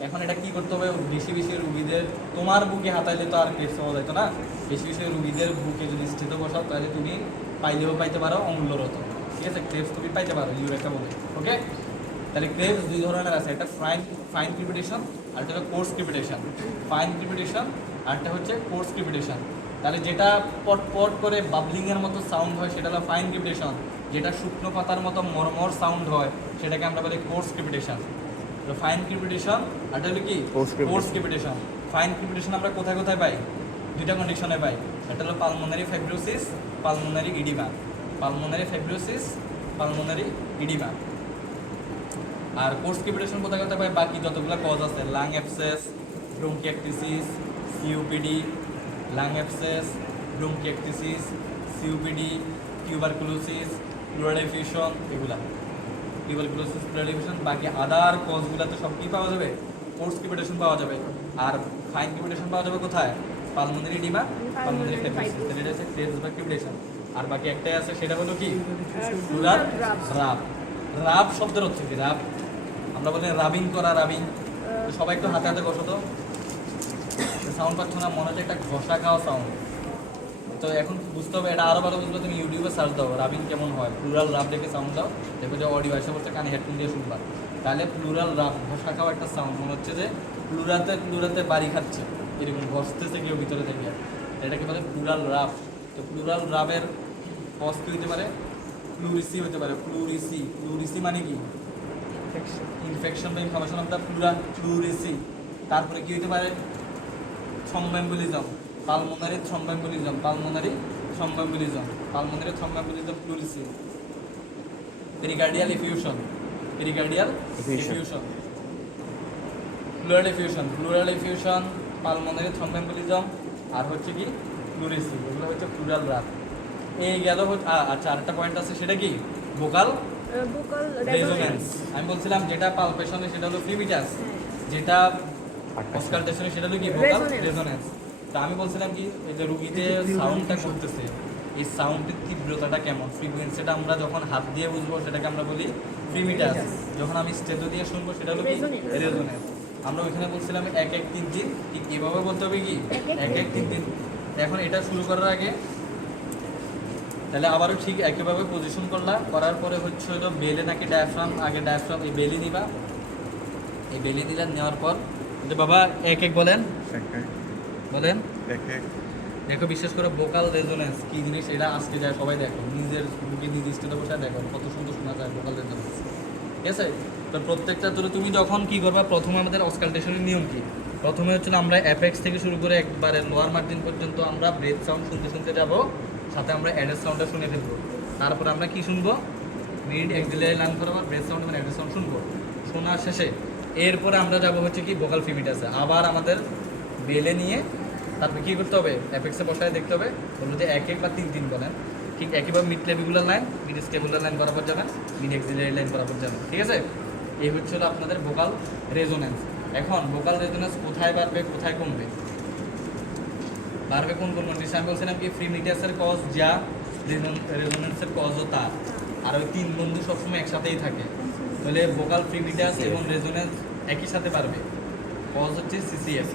এখন এটা কি করতে হবে? বেশি বেশি রুগীদের, তোমার বুকে হাতাইলে তো আর ক্রেপস পাওয়া যাইতো না। বেশি বেশি রুগীদের বুকে যদি স্থিত বসাও, তাহলে তুমি পাইলেও পাইতে পারো অমূল্যরত। ঠিক আছে, ক্রেপস তুমি পাইতে পারো ইউরেকা বলে। ওকে, তাহলে ক্রেপস 2 ধরনের আছে, একটা ফাইন ক্রিপিটেশন আর একটা হলো কোর্স ক্রিপিটেশন। ফাইন ক্রিপিটেশন আর একটা হচ্ছে কোর্স ক্রিপিটেশন। তাহলে যেটা পট করে বাবলিংয়ের মতো সাউন্ড হয় সেটা হলো ফাইন ক্রিপিটেশন। যেটা শুকনো পাতার মতো মরমর সাউন্ড হয় সেটাকে আমরা বলি কোর্স ক্রিপিটেশন। তো ফাইন ক্রিপিটেশন আর হলো কি কোর্স ক্রিপিটেশন। ফাইন ক্রিপিটেশন আমরা কোথায় কোথায় পাই? 2টা কন্ডিশনে পাই। একটা হলো pulmonary fibrosis, pulmonary oedema. Pulmonary fibrosis, pulmonary oedema. আর কোর্স ক্রিপিটেশন কোথায় কোথায় পাই? বাকি যতগুলো কজ আছে, lung abscess, bronchiectasis, COPD, lung abscess, bronchiectasis, COPD, tuberculosis, pleural effusion, এগুলা টিউবারকুলোসিস, প্লুরাল এফিউশন। বাকি আদার কজগুলোতে সব কি পাওয়া যাবে? কোর্স ক্রিপিটেশন পাওয়া যাবে। আর ফাইন ক্রিপিটেশন পাওয়া যাবে কোথায়? Pulmonary oedema, pulmonary fibrosis. এটা হচ্ছে ক্রেপস বা ক্রিপিটেশন। আর বাকি একটাই আছে, সেটা হলো কি প্লুরাল রাব। রাব শব্দের হচ্ছে কি? রাব আমরা বলি রাবিং করা, রাবিং। সবাই একটু হাতে হাতে ঘষো তো, সাউন্ড পাচ্ছ না, মনে হচ্ছে একটা ঘষা খাওয়া সাউন্ড। তো এখন বুঝতে হবে, এটা আরও ভালো বুঝবে, তুমি ইউটিউবে সার্চ দাও রাবিং কেমন হয়, প্লুরাল রাব দেখে সাউন্ড দাও, দেখো যে অডিও আসে পড়ছে, কানে হেডফোন দিয়ে শুনবা। তাহলে প্লুরাল রাব, ঘষা খাওয়া একটা সাউন্ড, মনে হচ্ছে যে প্লুরাতে বাড়ি খাচ্ছে, এরকম ঘষতেছে কেউ ভিতরে থেকে, এটাকে বলে প্লুরাল রাব। তো প্লুরাল রাবের কজ কী হতে পারে? প্লুরিসি হতে পারে। প্লুরিসি মানে কি? ইনফেকশন বা ইনফরমেশন অফ দ্য প্লুরিসি। তারপরে কি হতে পারে? Thromboembolism, pulmonary thromboembolism, pleurisy. Pericardial effusion, pleural effusion, pulmonary thromboembolism. আর হচ্ছে কি প্লুরেসিভ, এগুলো হচ্ছে প্লুরাল রাগ। এই গেল আচ্ছা আরেকটা পয়েন্ট আছে, সেটা কি ভোকাল ভোকাল রেজোনেন্স। আমি বলছিলাম যেটা পালপেশনে সেটা হলো ফ্রিমিটাস, যেটা অসকালটেশনে সেটা হলো কি ভোকাল Resonance. রেজোনেন্স। তো আমি বলছিলাম কি এই যে রুগী যে সাউন্ডটা করতেছে, এই সাউন্ডের তীব্রতাটা কেমন, ফ্রিকোয়েন্সিটা আমরা যখন হাত দিয়ে বুঝবো সেটাকে আমরা বলি ফ্রিমিটাস, যখন আমি স্টেজো দিয়ে শুনবো সেটা হলো কি Resonance. রেজোনেন্স। আমরা ওইখানে বলছিলাম 1 1 3 3, ঠিক এভাবে বলতে হবে কি 1 1 3 3। এখন এটা শুরু করার আগে তাহলে আবারও ঠিক একইভাবে পজিশন করার পরে হচ্ছে হলো বেলে নাকি ডায়াফ্রাম, আগে ডায়াফ্রাম এই বেলি নিবা, এই বেলি নিলেন, নেওয়ার পর যে বাবা 1 1 বলেন বলেন। দেখো বিশেষ করে ভোকাল রেজোনেন্স কি জিনিস এটা আজকে যায় সবাই দেখো, নিজের মুখে নিজে স্টেজে বসে দেখো কত সুন্দর শোনা যায় ভোকাল রেজোনেন্স, ঠিক আছে? তো প্রত্যেকটা তোর তুমি যখন কি করবা, প্রথমে আমাদের অসকালটেশনের নিয়ম কি, প্রথমে হচ্ছে আমরা অ্যাপেক্স থেকে শুরু করে একবারে লোয়ার মার্জিন পর্যন্ত আমরা ব্রেথ সাউন্ড শুনতে শুনতে যাব, সাথে আমরা অ্যাডের সাউন্ডটা শুনে ফেলবো। তারপর আমরা কি শুনবো, মিড এক্সিলারি লাইন বরাবর ব্রেথ সাউন্ড এবং অ্যাডের সাউন্ড শুনবো। শোনার শেষে এরপরে আমরা যাব হচ্ছে কি ভোকাল ফিমিটাসে, আবার আমাদের বেলে নিয়ে তারপর কী করতে হবে, অ্যাপেক্সে বসায় দেখতে হবে, বলবো যে 1 1 বা 3 3 বলেন। ঠিক একইভাবে mid clavicular line, mid স্কেপুলার line বরাবর যাবেন, মিড এক্সিলারি লাইন বরাবর যাবেন, ঠিক আছে? এই হচ্ছে হলো আপনাদের ভোকাল রেজোনেন্স। এখন ভোকাল রেজোনেন্স কোথায় বাড়বে কোথায় কমবে, বাড়বে কোন কোন কন্ডিশন? আমি বলছিলাম কি ফ্রিমিটাসের কজ যা, রেজোনেন্সের কজও তা, আর ওই 3 বন্ধু সবসময় একসাথেই থাকে, তাহলে ভোকাল ফ্রিমিটাস এবং রেজোনেন্স একই সাথে বাড়বে। কজ হচ্ছে সিসিএফ,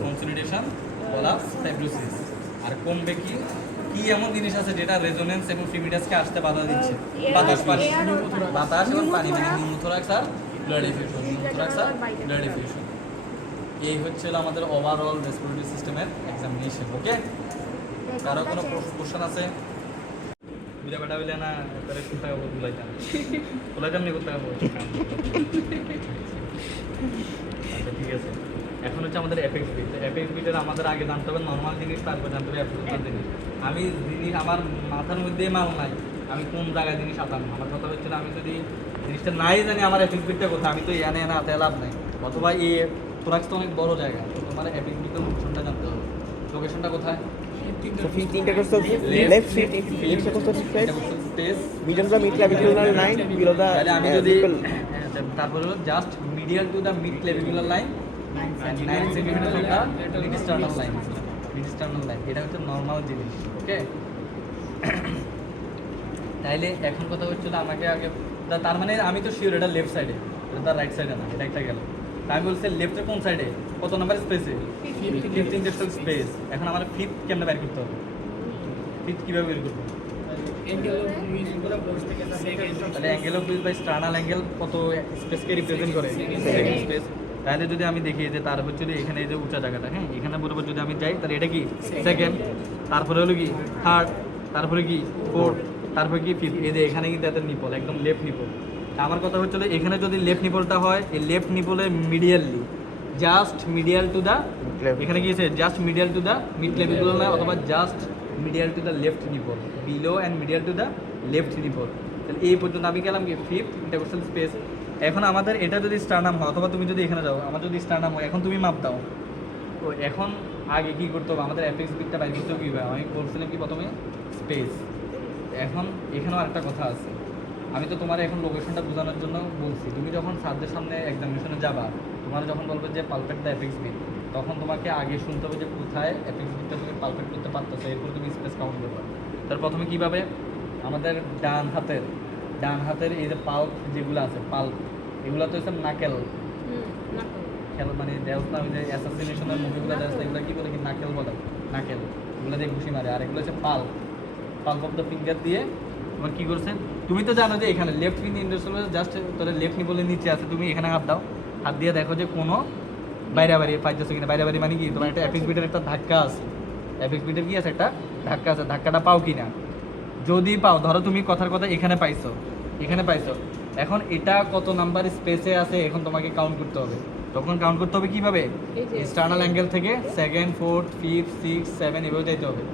কনসলিডেশন কোলাপস ফাইব্রোসিস। আর কমবে কি, কি এমন জিনিস আছে যেটা রেজোনেন্স এবং ফ্রিমিটাসকে আসতে বাধা দিচ্ছে? বাতাস, পানি, বাতাস এবং পানি, মানে নিউমোথোরাক্স আর ব্লাড এফিউশন, নিউমোথোরাক্স আর ব্লাড এফিউশন। এই হচ্ছে আমাদের ওভারঅল রেসপিরেটরি সিস্টেমের এক্সামিনেশন। ওকে, কারো কোনো কোশ্চেন আছে? বুঝা বেটা হইলে না তাহলে কোথায় বলাইতাম নি কোথায় আচ্ছা ঠিক আছে। এখন হচ্ছে আমাদের এফেক্স বিট। এফেক্স বিটের আমাদের আগে জানতে হবে নর্মাল জিনিস, তারপর জানতে হবে অ্যাবসলিউট জিনিস। আমি জিনিস আমার মাথার মধ্যে মাল নাই, আমি কোন জায়গায় জিনিস আতাম। আমার কথা হচ্ছে না, আমি যদি জিনিসটা নাই জানি আমার এফেক্স বিটটা কোথায়, আমি তো এনে এনে হাতে লাভ নাই। অথবা এই থোরাক্স তো অনেক বড় জায়গা, তো তোমার এফেক্স বিটের লোকেশনটা জানতে হবে। লোকেশনটা কোথায়? So fifth intercostal left feet, intercostal space, space medium to the mid clavicular line below the তাহলে আমি যদি buccal. তারপরে হলো just medial to the mid clavicular line 9 centimetre from the mid sternal line, mid sternal line, এটা হচ্ছে normal জিনিস। ওকে, তাইলে এখন কথা হচ্ছিল আমাকে আগে তার মানে আমি তো শিওর এটা লেফট সাইডে, এটা তার রাইট সাইডে না, এটা একটা গেল। আমি বলছি লেফটের কোন সাইডে, কত নাম্বার স্পেসে? Fifth intercostal space. এখন আমার ফিফথ কেমনে বের করতে হবে, ফিফথ কীভাবে বের করবো? তাহলে angle of Louis by sternal angle কত স্পেসকে রিপ্রেজেন্ট করে? Second space. তাহলে যদি আমি দেখি যে তার হচ্ছে যে এখানে এই যে উঁচা জায়গাটা, হ্যাঁ এখানে বরাবর যদি আমি যাই তাহলে এটা কি সেকেন্ড, তারপরে হলো কি থার্ড, তারপরে কি ফোর্থ, তারপরে কি ফিফথ। এই যে এখানে কিন্তু এদের নিপল একদম লেফট নিপল। আমার কথা হচ্ছিল এখানে যদি লেফট নিপলটা হয়, এই লেফট নিপলে medially just medial to the, এখানে কি আছে just medial to the mid clavicular line, অথবা just medial to the left nipple, below and medial to the left nipple. তাহলে এই পর্যন্ত আমি গেলাম কি ফিফথ ইন্টারকোস্টাল স্পেস। এখন আমাদের এটা যদি স্টার্নাম হয়, অথবা তুমি যদি এখানে যাও, আমার যদি স্টার্নাম হয়, এখন তুমি মাপ দাও। তো এখন আগে কী করতে হবে, আমাদের অ্যাপেক্স বিটটা বাইর করতে হবে কীভাবে? আমি বলছিলাম কি প্রথমে স্পেস। এখন এখানেও আরেকটা কথা আছে, আমি তো তোমার এখন লোকেশনটা বোঝানোর জন্য বলছি। তুমি যখন স্যারদের সামনে এক্সামিনেশনে যাবা, তোমার যখন বলবে যে পারফেক্ট দ্য অ্যাপেক্স বিট, তখন তোমাকে আগে শুনতে হবে যে কোথায় অ্যাপেক্স বিটটা তুমি পারফেক্ট করতে পারতেছো, এরপর তুমি স্পেস কাউন্ট করবে। তার প্রথমে কীভাবে, আমাদের ডান হাতের এই যে পাল্প যেগুলো আছে, পাল্প এগুলো তো হচ্ছে নাকেল, খেল মানে দেওয়া না, ওই যে অ্যাসাসিনেশনের মুভিগুলো দেওয়া, এগুলো কী বলে কি নাকেল বলে, নাকেল এগুলো দিয়ে ঘুষি মারে। আর এগুলো হচ্ছে পাল্প অফ দ্য ফিঙ্গার দিয়ে তোমার কী করছেন, তুমি তো জানো যে এখানে লেফট ফিন ইন্ডাস্ট্রিয়াল জাস্ট তোদের লেফট নি বলে নিচে আছে, তুমি এখানে হাত দাও, হাত দিয়ে দেখো যে কোনো বাইরে পাইতেছো কিনা। বাইরে মানে কি, তোমার একটা অ্যাপেক্স বিটের একটা ধাক্কা আছে, অ্যাপেক্স বিটের কি আছে একটা ধাক্কা আছে, ধাক্কাটা পাও কিনা। যদি পাও, ধরো তুমি কথার কথা এখানে পাইছো, এখন এটা কত নাম্বার স্পেসে আছে এখন তোমাকে কাউন্ট করতে হবে। তখন কাউন্ট করতে হবে কীভাবে, এক্সটার্নাল অ্যাঙ্গেল থেকে second, fourth, fifth, six, seven এভাবে যেতে হবে।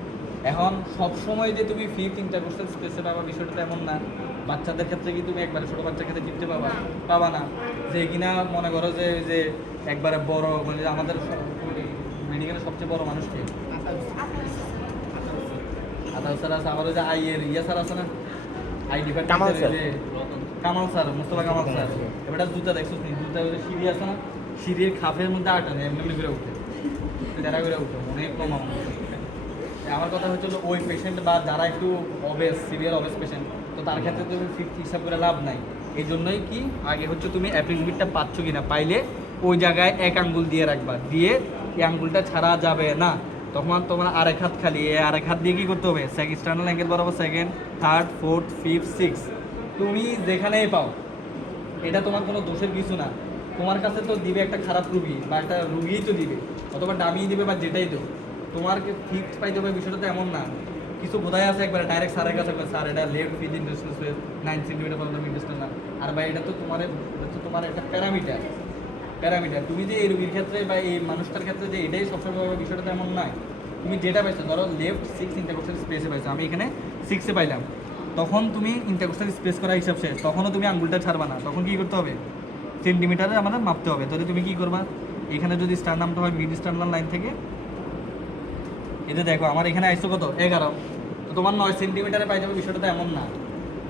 এখন সবসময় যে তুমি ফিফথ ইন্টারকোস্টাল স্পেসে পাবা বিষয়টা এমন না। বাচ্চাদের ক্ষেত্রে কি তুমি একবারে ছোটো বাচ্চার ক্ষেত্রে টিপতে পাবা না, যে কিনা মনে করো যে একবারে বড়, মানে আমাদের মেডিকেলের সবচেয়ে বড় মানুষকে তাছাড়া আছে আমার ওই যে আইয়ের স্যার আছে না, I Kamal sir. Kamal sir, Mostafa Kamal sir. এবারটা জুতা দেখছো নি, জুতা ওই যে সিঁড়ি আছে না, সিঁড়ির খাপের মধ্যে আটা নেই, এমনি করে উঠে, যারা করে উঠে অনেক কম আমার। আমার কথা হচ্ছে হলো ওই পেশেন্ট বা যারা একটু অবেস, সিভিয়ার অবেস পেশেন্ট, তো তার ক্ষেত্রে তুমি ফিফটি হিসাব করে লাভ নাই। এই জন্যই কি আগে হচ্ছে তুমি অ্যাপেক্স বিটটা পাচ্ছ কি না, পাইলে ওই জায়গায় এক আঙ্গুল দিয়ে রাখবা, দিয়ে এই আঙ্গুলটা ছাড়া যাবে না। তখন তোমার আরেক হাত খালি, এই আরেক হাত দিয়ে কী করতে হবে, এক্সটার্নাল অ্যাঙ্গেল বরাবর second, third, fourth, fifth, six, তুমি যেখানেই পাও। এটা তোমার কোনো দোষের কিছু না। তোমার কাছে তো দিবে একটা খারাপ রুগী বা একটা রুগীই তো দিবে, অথবা ডামিয়ে দিবে বা যেটাই দেবে, তোমারকে ফিক্সড পাইতে হবে বিষয়টা তো এমন না। কিছু বোধহয় আছে একবার ডাইরেক্ট স্যারের কাছে স্যার এটা লেফট ফিজ ইন্ডাস্ট্রিয়াল স্পেস 9 সেন্টিমিটার পর্যন্ত ইন্ডাস্ট্রিয়াল না, আর ভাই এটা তো তোমার একটা প্যারামিটার। তুমি যে এই রুগীর ক্ষেত্রে বা এই মানুষটার ক্ষেত্রে যে এটাই সবসময় পাবে বিষয়টা তো এমন নয়। তুমি যেটা পাইছো, ধরো লেফট 6 ইন্টারকোস্টাল স্পেসে পাইছো, আমি এখানে 6-এ পাইলাম, তখন তুমি ইন্টারকোস্টাল স্পেস করা হিসাব শেষ, তখনও তুমি আঙ্গুলটা ছাড়বা না। তখন কী করতে হবে, সেন্টিমিটারে আমাদের মাপতে হবে। তাহলে তুমি কী করবা, এখানে যদি স্টার্নামটা হয় মিড স্টার্নাল লাইন থেকে, এতে দেখো আমার এখানে আইসো কত 11, তো তোমার 9 সেন্টিমিটারে পাই যাবে, বিষয়টা তো এমন না।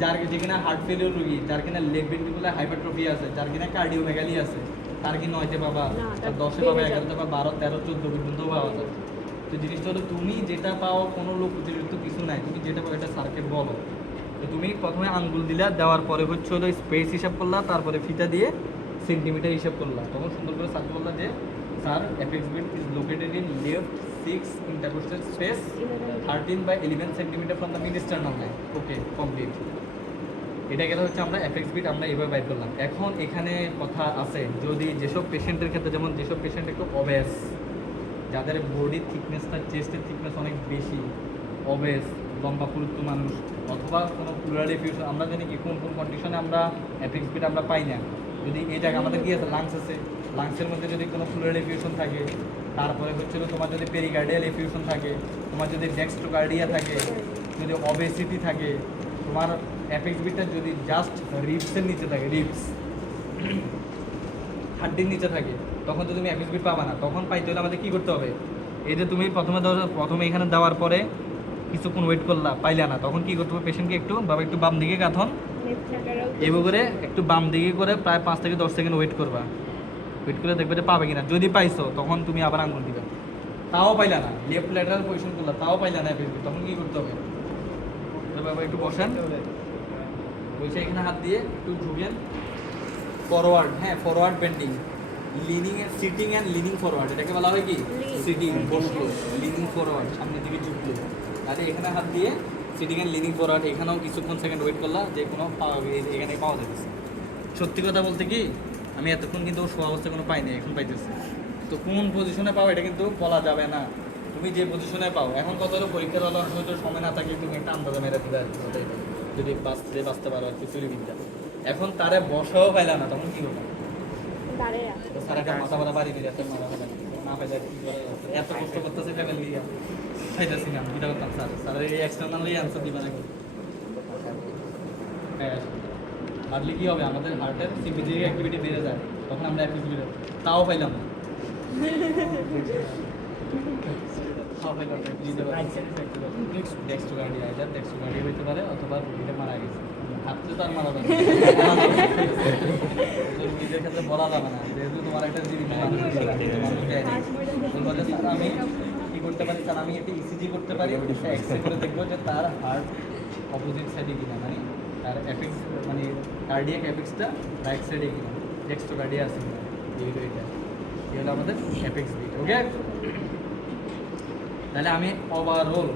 যার যেখানে হার্ট ফেলিওর রুগী, যার কিনা লেফট ভেন্ট্রিকুলার হাইপারট্রফি আছে, যার কিনা কার্ডিওমেগালি আছে, তার কি 9-তে পাবা, তার 10-এ পাবা, 11-তে পাবা, 12, 13, 14 পর্যন্ত পাওয়া যায়। তো জিনিসটা হলো তুমি যেটা পাও, কোনো লোক অতিরিক্ত কিছু নাই, তুমি যেটা পাও এটা স্যারকে বলো। তো তুমি প্রথমে আঙ্গুল দিলা, দেওয়ার পরে হচ্ছে হলো স্পেস হিসাব করলা, তারপরে ফিতা দিয়ে সেন্টিমিটার হিসাব করলা, তখন সুন্দর করে স্যারকে বললা যে sir apex beat is located in left 6 intercostal space 13/11 centimetre from the mid sternal line. Okay, complete. এটা গেলে হচ্ছে আমরা অ্যাপেক্স বিট আমরা এভাবে বাইর করলাম। এখন এখানে কথা আছে, যদি যেসব পেশেন্টের ক্ষেত্রে, যেমন যেসব পেশেন্ট একটু অবেস, যাদের বডির থিকনেসটা, চেস্টের থিকনেস অনেক বেশি, অবেস, লম্বা পুরুত্ব মানুষ, অথবা কোনো প্লুরাল এফিউশন, আমরা জানি কি কোন কোন কন্ডিশনে আমরা অ্যাপেক্স বিট আমরা পাই না। যদি এই জায়গায় আমাদের কি আছে, লাংস আছে, লাংসের মধ্যে যদি কোনো প্লুরাল এফিউশন থাকে, তারপরে হচ্ছিল তোমার যদি পেরিকার্ডিয়াল এফিউশন থাকে, তোমার যদি ডেক্সট্রোকার্ডিয়া থাকে, যদি অবেসিটি থাকে, তোমার অ্যাপেক্স বিটটা যদি জাস্ট রিবসের নিচে থাকে, রিবস হাড্ডির নিচে থাকে, তখন তো তুমি অ্যাপেক্স বিট পাবা না। তখন পাইতে হলে আমাদের কী করতে হবে, এই যে তুমি প্রথমে এখানে দেওয়ার পরে কিছুক্ষণ ওয়েট করলা, পাইলা না, তখন কী করতে হবে, পেশেন্টকে একটু বাম দিকে গাথন, এভাবে করে একটু বাম দিকে করে প্রায় 5 থেকে 10 সেকেন্ড ওয়েট করবা। ওয়েট করে দেখবে যে পাবে কিনা। যদি পাইছো তখন তুমি আবার আঙুল দিবে, তাও পাইলা না, লেফট ল্যাটারাল পজিশন করলা, তাও পাইলা না অ্যাপেক্স বিট, তখন কী করতে হবে, বাবা একটু বসেন, বসে এখানে হাত দিয়ে একটু ঝুঁকেন ফরওয়ার্ড, হ্যাঁ forward bending, leaning and sitting and leaning forward, এটাকে বলা হয় কি সিটিং, বসলো, লিনিং ফরওয়ার্ড, সামনের দিকে ঝুঁকলো, তাহলে এখানে হাত দিয়ে সিটিং অ্যান্ড লিনিং ফরওয়ার্ড, এখানেও কিছুক্ষণ সেকেন্ড ওয়েট করলা, যে কোনো এখানে পাওয়া যাচ্ছে। সত্যি কথা বলতে কি, আমি এতক্ষণ কিন্তু শোয়া অবস্থায় কোনো পাইনি, এখন পাইতেছি। তো কোন পজিশনে পাও এটা কিন্তু বলা যাবে না, তুমি যে পজিশনে পাও। এখন কত হলো, পরীক্ষার হলো হয়তো সময় না থাকে, তুমি একটা আন্দাজে মেরে দিবে আর কি, যদি বাঁচতে পারো আর কি, চুরিবিদ্যা। এখন তারে বসাও পাইলা না, তখন কি করবো, স্যার একটা মাথা মারা বাড়ি দিলে না পাইলে কি করে, এত কষ্ট করতেছে ফ্যামিলি খাইতেছি না, কিটা করতাম স্যার, স্যারের এই এক্সটার্নালি অ্যান্সার দিবে না। হ্যাঁ, হার্টলি কী হবে, আমাদের হার্টের সিম্পিথেটিক অ্যাক্টিভিটি বেড়ে যায়, তখন আমরা অ্যাক্টিভিটি তাও পাইলাম না। ডেক্সট্রোকার্ডিয়া হইতে পারে, অথবা রুগীটা মারা গেছে, হাতলে তো আর মারা যাবে না, রুগীদের ক্ষেত্রে বলা যাবে না, যেহেতু তোমার একটা জীবিত মানুষ বলবো যে স্যার আমি কী করতে পারি, স্যার আমি একটা ইসিজি করতে পারি, এক্সরে করে দেখবো যে তার হার্ট অপোজিট সাইডে কিনা, মানে তার অ্যাপেক্স, মানে কার্ডিয়াক অ্যাপেক্সটা রাইট সাইডে কিনা, ডেক্সট্রোকার্ডিয়া আছে কিনা, এইগুলো এটা এই হলো আমাদের অ্যাপেক্স বিট। ওকে, তাহলে আমি ওভারঅল